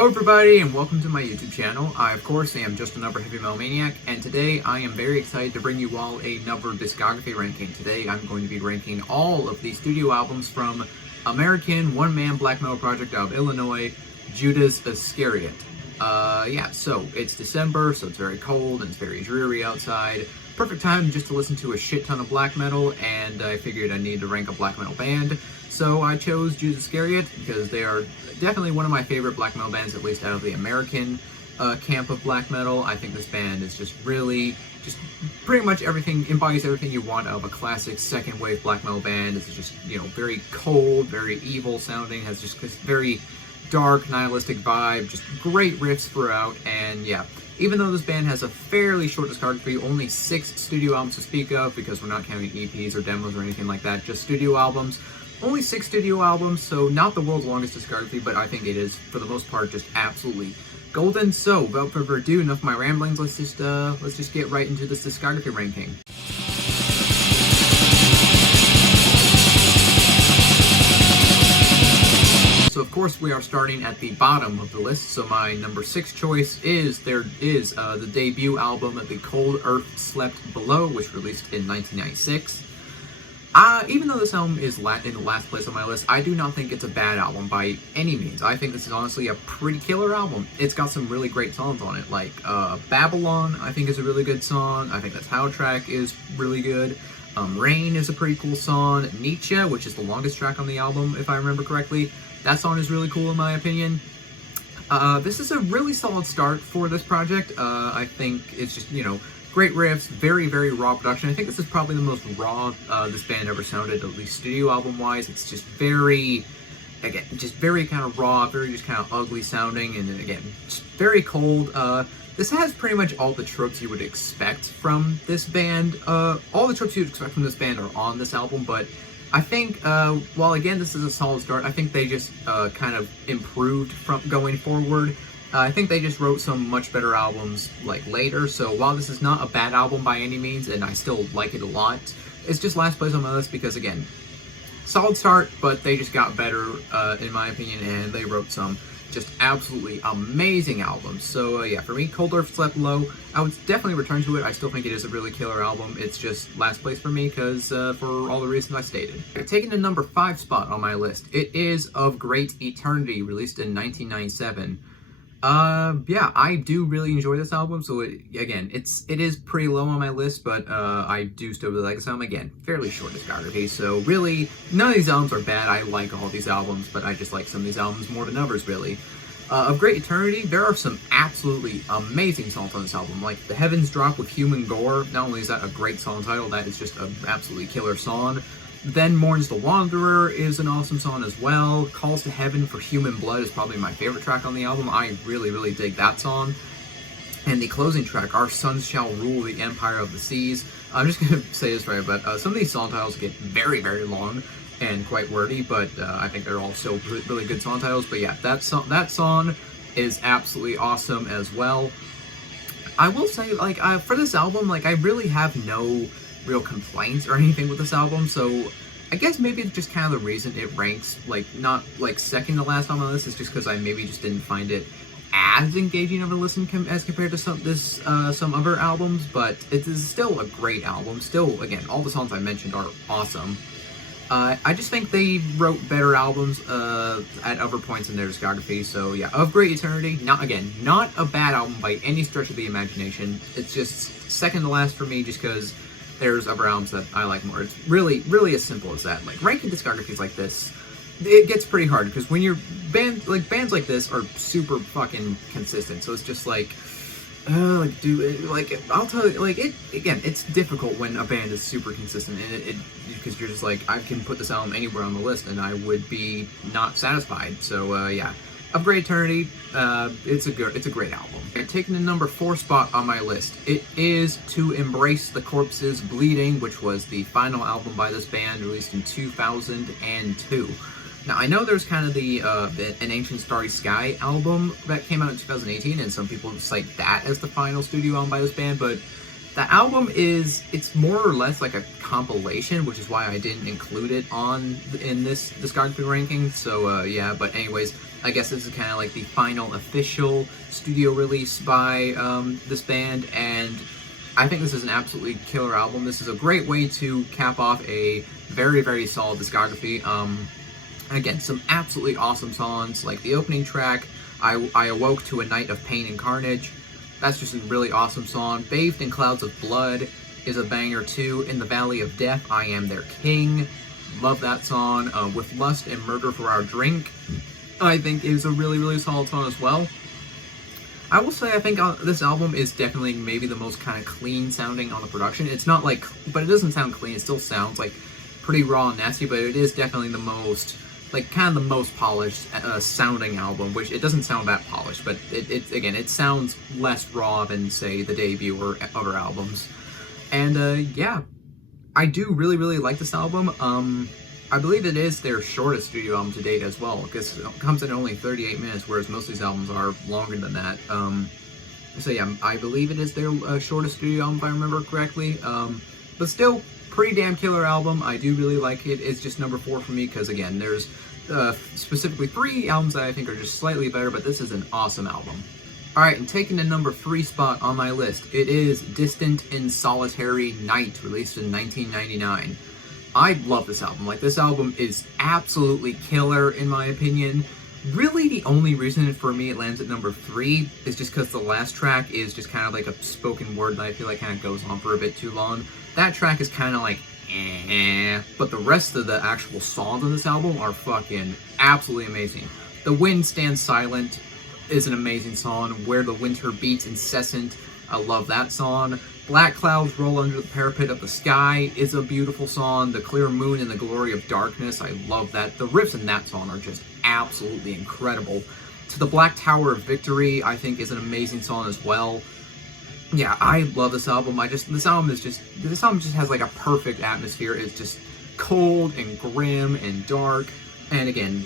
Hello everybody and welcome to my YouTube channel. I of course am just another heavy metal maniac, and today I am very excited to bring you all another discography ranking. Today I'm going to be ranking all of the studio albums from American one-man black metal project out of Illinois, Judas Iscariot. So it's December, so it's very cold and it's very dreary outside. Perfect time just to listen to a shit ton of black metal, and I figured I needed to rank a black metal band. So I chose Judas Iscariot because they are definitely one of my favorite black metal bands, at least out of the American camp of black metal. I think this band is just pretty much everything, embodies everything you want out of a classic second wave black metal band. It's just, very cold, very evil sounding, has just this very dark, nihilistic vibe, just great riffs throughout, and yeah. Even though this band has a fairly short discography, only 6 studio albums to speak of, because we're not counting EPs or demos or anything like that, just studio albums. Only 6 studio albums, so not the world's longest discography, but I think it is, for the most part, just absolutely golden. So, without further ado, enough of my ramblings, let's just get right into this discography ranking. So of course we are starting at the bottom of the list, so my number 6 choice is the debut album, The Cold Earth Slept Below, which released in 1996. Even though this album is in the last place on my list, I do not think it's a bad album by any means. I think this is honestly a pretty killer album. It's got some really great songs on it, like Babylon, I think is a really good song. I think that How Track is really good. Rain is a pretty cool song. Nietzsche, which is the longest track on the album, if I remember correctly, that song is really cool in my opinion. This is a really solid start for this project. I think it's just, great riffs, very, very raw production. I think this is probably the most raw this band ever sounded, at least studio album-wise. It's just very, again, just very kind of raw, very just kind of ugly sounding, and again, just very cold. This has pretty much all the tropes you would expect from this band. All the tropes you'd expect from this band are on this album, but I think, while again this is a solid start, I think they just kind of improved from going forward. I think they just wrote some much better albums like later, so while this is not a bad album by any means, and I still like it a lot, it's just last place on my list because, again, solid start, but they just got better, in my opinion, and they wrote some just absolutely amazing albums. So yeah, for me, Cold Earth Slept Low, I would definitely return to it. I still think it is a really killer album. It's just last place for me because for all the reasons I stated. Taking the number 5 spot on my list, it is Of Great Eternity, released in 1997. Yeah, I do really enjoy this album, so it is pretty low on my list, but I do still really like this album. Again, fairly short discography, so really, none of these albums are bad. I like all these albums, but I just like some of these albums more than others, really. Of Great Eternity, there are some absolutely amazing songs on this album, like The Heavens Drop with Human Gore. Not only is that a great song title, that is just an absolutely killer song. Then Mourns the Wanderer is an awesome song as well. Calls to Heaven for Human Blood is probably my favorite track on the album. I really, really dig that song. And the closing track, Our Sons Shall Rule the Empire of the Seas. I'm just going to say this right, but some of these song titles get very, very long and quite wordy, but I think they're all still really good song titles. But yeah, that song is absolutely awesome as well. I will say, for this album, I really have no real complaints or anything with this album, so I guess maybe it's just kind of the reason it ranks not second to last on my list is just because I maybe just didn't find it as engaging of a listen as compared to some other albums, but it is still a great album. Still, again, all the songs I mentioned are awesome. I just think they wrote better albums at other points in their discography, so yeah, Of Great Eternity, not a bad album by any stretch of the imagination. It's just second to last for me just because there's other albums that I like more. It's really, really as simple as that. Ranking discographies like this, it gets pretty hard because when you're bands like this are super fucking consistent. So it's just I'll tell you, it's difficult when a band is super consistent, and because you're just I can put this album anywhere on the list and I would be not satisfied. So yeah. Of Great Eternity, it's a great album. Taking the number 4 spot on my list, it is To Embrace the Corpse's Bleeding, which was the final album by this band, released in 2002. Now, I know there's kind of An Ancient Starry Sky album that came out in 2018, and some people cite that as the final studio album by this band, but The album it's more or less like a compilation, which is why I didn't include it in this discography ranking. So yeah, but anyways, I guess this is kind of like the final official studio release by this band, and I think this is an absolutely killer album. This is a great way to cap off a very, very solid discography. Again, some absolutely awesome songs, like the opening track, I Awoke to a Night of Pain and Carnage. That's just a really awesome song. Bathed in Clouds of Blood is a banger too. In the Valley of Death, I Am Their King. Love that song. With Lust and Murder for Our Drink, I think is a really, really solid song as well. I will say I think this album is definitely maybe the most kind of clean sounding on the production. It's not like, but it doesn't sound clean. It still sounds like pretty raw and nasty, but it is definitely the most, like, kind of the most polished sounding album, which it doesn't sound that polished, but it sounds less raw than, say, the debut or other albums. And yeah, I do really, really like this album. I believe it is their shortest studio album to date as well, because it comes in only 38 minutes, whereas most of these albums are longer than that. So yeah, I believe it is their shortest studio album, if I remember correctly. But still, pretty damn killer album. I do really like it. It's just number 4 for me, because again, there's specifically 3 albums that I think are just slightly better, but this is an awesome album. Alright, and taking the number 3 spot on my list, it is Distant in Solitary Night, released in 1999. I love this album. Like, this album is absolutely killer, in my opinion. Really, the only reason for me it lands at number 3 is just because the last track is just kind of like a spoken word that I feel like kind of goes on for a bit too long. That track is kind of like, but the rest of the actual songs on this album are fucking absolutely amazing. The Wind Stands Silent is an amazing song. Where the Winter Beats Incessant, I love that song. Black Clouds Roll Under the Parapet of the Sky is a beautiful song. The Clear Moon and the Glory of Darkness, I love that. The riffs in that song are just absolutely incredible. To the Black Tower of Victory, I think, is an amazing song as well. Yeah, I love this album. This album just has like a perfect atmosphere. It's just cold and grim and dark. And again,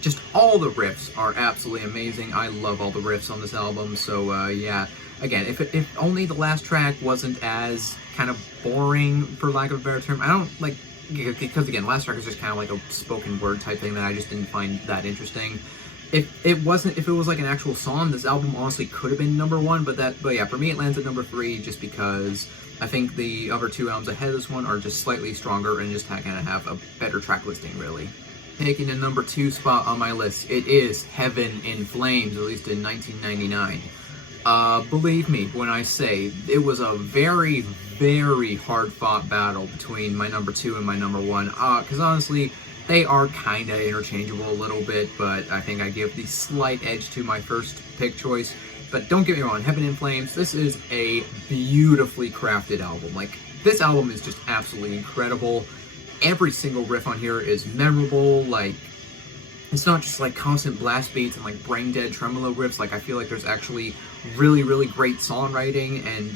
just all the riffs are absolutely amazing. I love all the riffs on this album. So yeah, again, if only the last track wasn't as kind of boring, for lack of a better term. I don't like, because again, last track is just kind of like a spoken word type thing that I just didn't find that interesting. If it was like an actual song, this album honestly could have been number 1, but yeah, for me it lands at number 3 just because I think the other 2 albums ahead of this one are just slightly stronger and just kind of have a better track listing, really. Taking the number 2 spot on my list, it is Heaven in Flames, released in 1999. Believe me when I say it was a very, very hard-fought battle between my number 2 and my number 1, because honestly, they are kind of interchangeable a little bit, but I think I give the slight edge to my first pick choice. But don't get me wrong, Heaven in Flames, this is a beautifully crafted album. Like, this album is just absolutely incredible. Every single riff on here is memorable. Like, it's not just like constant blast beats and like brain dead tremolo riffs. Like, I feel like there's actually really, really great songwriting, and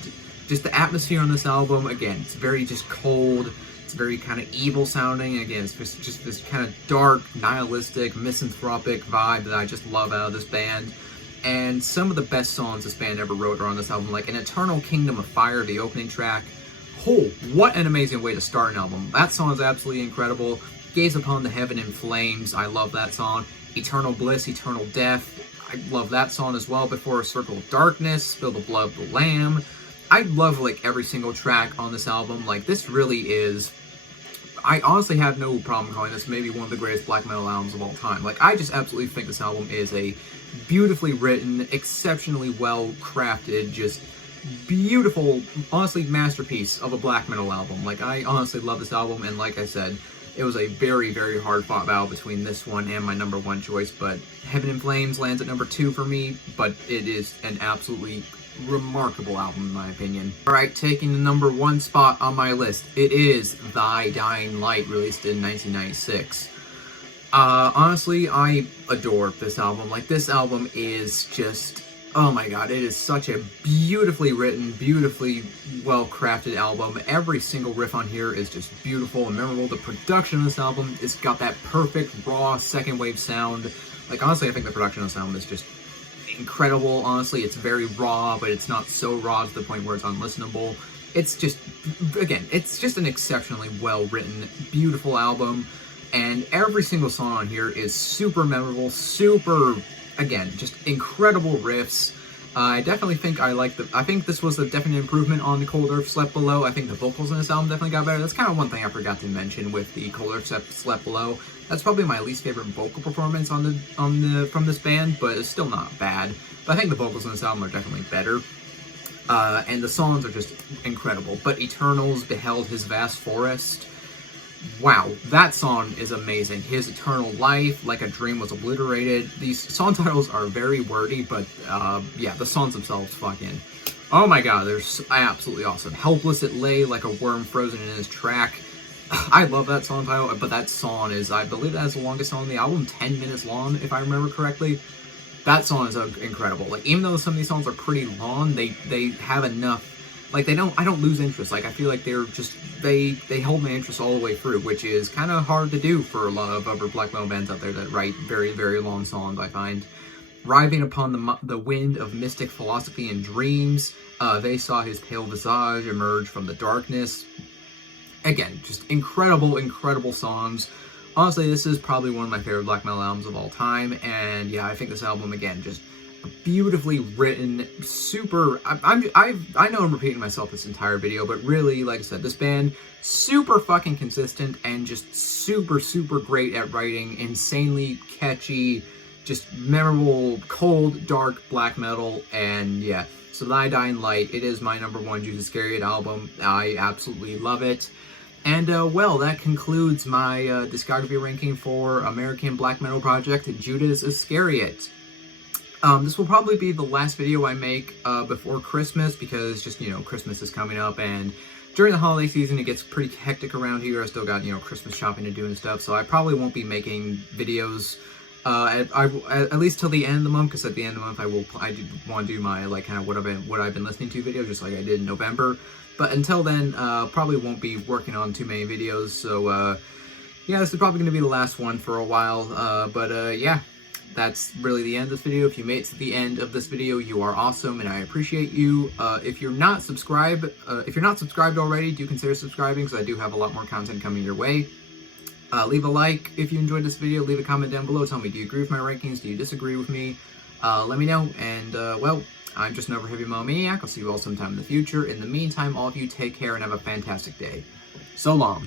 just the atmosphere on this album, again, it's very just cold. It's very kind of evil sounding. Again, it's just this kind of dark, nihilistic, misanthropic vibe that I just love out of this band. And some of the best songs this band ever wrote are on this album, like An Eternal Kingdom of Fire, the opening track. Oh, what an amazing way to start an album. That song is absolutely incredible. Gaze Upon the Heaven in Flames, I love that song. Eternal Bliss, Eternal Death, I love that song as well. Before a Circle of Darkness, Spill the Blood of the Lamb. I love like every single track on this album. Like, this really is, I honestly have no problem calling this maybe one of the greatest black metal albums of all time. Like, I just absolutely think this album is a beautifully written, exceptionally well crafted, just beautiful, honestly, masterpiece of a black metal album. Like, I honestly love this album, and like I said, it was a very, very hard fought battle between this one and my number 1 choice, but Heaven in Flames lands at number 2 for me, but it is an absolutely remarkable album in my opinion. Alright, taking the number 1 spot on my list, it is Thy Dying Light, released in 1996. Honestly, I adore this album. Like, this album is just, oh my god, it is such a beautifully written, beautifully well-crafted album. Every single riff on here is just beautiful and memorable. The production of this album, it's got that perfect, raw, second wave sound. Like, honestly, I think the production of this album is just incredible, honestly. It's very raw, but it's not so raw to the point where it's unlistenable. It's just, again, it's just an exceptionally well-written, beautiful album, and every single song on here is super memorable, super, again, just incredible riffs. I definitely think I think this was a definite improvement on the Cold Earth Slept Below. I think the vocals in this album definitely got better. That's kind of one thing I forgot to mention with the Cold Earth Slept Below. That's probably my least favorite vocal performance from this band, but it's still not bad. But I think the vocals in this album are definitely better. And the songs are just incredible. But Eternals Beheld His Vast Forest. Wow, that song is amazing. His Eternal Life, Like a Dream Was Obliterated. These song titles are very wordy, but yeah, the songs themselves fucking, oh my god, they're absolutely awesome. Helpless It Lay, Like a Worm Frozen in His Track. I love that song title, but that song is, I believe that's the longest song on the album, 10 minutes long, if I remember correctly. That song is incredible. Like, even though some of these songs are pretty long, they have enough, like, I don't lose interest. Like, I feel like they're just, they hold my interest all the way through, which is kind of hard to do for a lot of other black metal bands out there that write very, very long songs, I find. Writhing upon the wind of mystic philosophy and dreams, they saw his pale visage emerge from the darkness. Again, just incredible, incredible songs. Honestly, this is probably one of my favorite black metal albums of all time, and yeah, I think this album, again, just beautifully written, super, I know I'm repeating myself this entire video, but really, like I said, this band, super fucking consistent, and just super, super great at writing insanely catchy, just memorable, cold, dark black metal, and yeah, so Thy Dying Light, it is my #1 Judas Iscariot album. I absolutely love it. And, well, that concludes my discography ranking for American black metal project Judas Iscariot. This will probably be the last video I make before Christmas, because just, you know, Christmas is coming up, and during the holiday season it gets pretty hectic around here. I still got, you know, Christmas shopping to do and stuff, so I probably won't be making videos at least till the end of the month, because at the end of the month I do want to do my, like, kind of what I've been listening to video, just like I did in November. But until then, probably won't be working on too many videos, so yeah, this is probably going to be the last one for a while, yeah, that's really the end of this video. If you made it to the end of this video, you are awesome, and I appreciate you. If you're not subscribed already, do consider subscribing, because I do have a lot more content coming your way. Leave a like if you enjoyed this video. Leave a comment down below. Tell me, do you agree with my rankings? Do you disagree with me? Let me know. And, well, I'm just an Overheavy Metal Maniac. I'll see you all sometime in the future. In the meantime, all of you take care and have a fantastic day. So long.